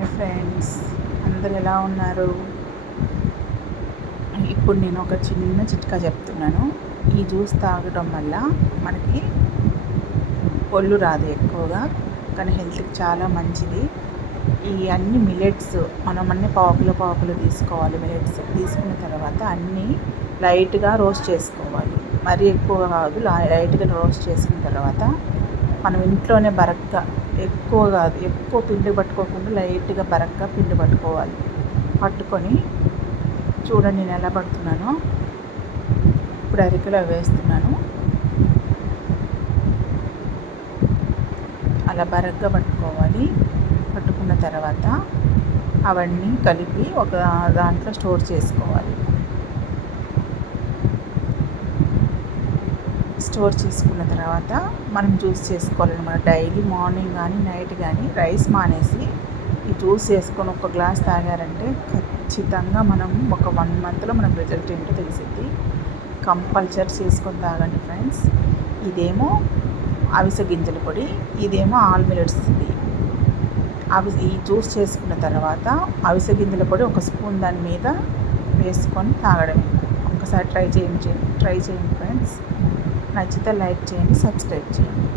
Hi friends, అందరు ఎలా ఉన్నారు? ఇప్పుడు నేను ఒక చిన్న చిట్కా చెప్తున్నాను. ఈ జ్యూస్ తాగడం వల్ల మనకి ఒళ్ళు రాదు ఎక్కువగా, కానీ హెల్త్కి చాలా మంచిది. ఈ అన్ని మిలెట్స్ మనం అన్ని పావులు తీసుకోవాలి. మిలెట్స్ తీసుకున్న తర్వాత అన్నీ లైట్గా రోస్ట్ చేసుకోవాలి. మరీ ఎక్కువ కాదు, లైట్గా రోస్ట్ చేసుకున్న తర్వాత మనం ఇంట్లోనే బరక్గా, ఎక్కువ కాదు, ఎక్కువ పిండి పట్టుకోకుండా లైట్గా బరక్గా పిండి పట్టుకోవాలి. పట్టుకొని చూడండి నేను ఎలా పడుతున్నానో. ఇప్పుడు అరికలో వేస్తున్నాను. అలా బరగ్గా పట్టుకోవాలి. పట్టుకున్న తర్వాత అవన్నీ కలిపి ఒక దాంట్లో స్టోర్ చేసుకోవాలి. స్టోర్ చేసుకున్న తర్వాత మనం జ్యూస్ చేసుకోవాలన్నమాట. డైలీ మార్నింగ్ కానీ నైట్ కానీ రైస్ మానేసి ఈ జ్యూస్ వేసుకొని ఒక గ్లాస్ తాగారంటే ఖచ్చితంగా మనం ఒక 1 మంత్లో మనకు రిజల్ట్ ఏంటో తెలిసింది. కంపల్సరీ చేసుకొని తాగండి ఫ్రెండ్స్. ఇదేమో అవిసె గింజల పొడి, ఇదేమో ఆల్ మిల్లెట్స్ది. ఈ జ్యూస్ చేసుకున్న తర్వాత అవిసె గింజల పొడి ఒక స్పూన్ దాని మీద వేసుకొని తాగడమే. ఒక్కసారి ట్రై చేయండి ఫ్రెండ్స్. నచ్చితే లైక్ చేయండి, సబ్స్క్రైబ్ చేయండి.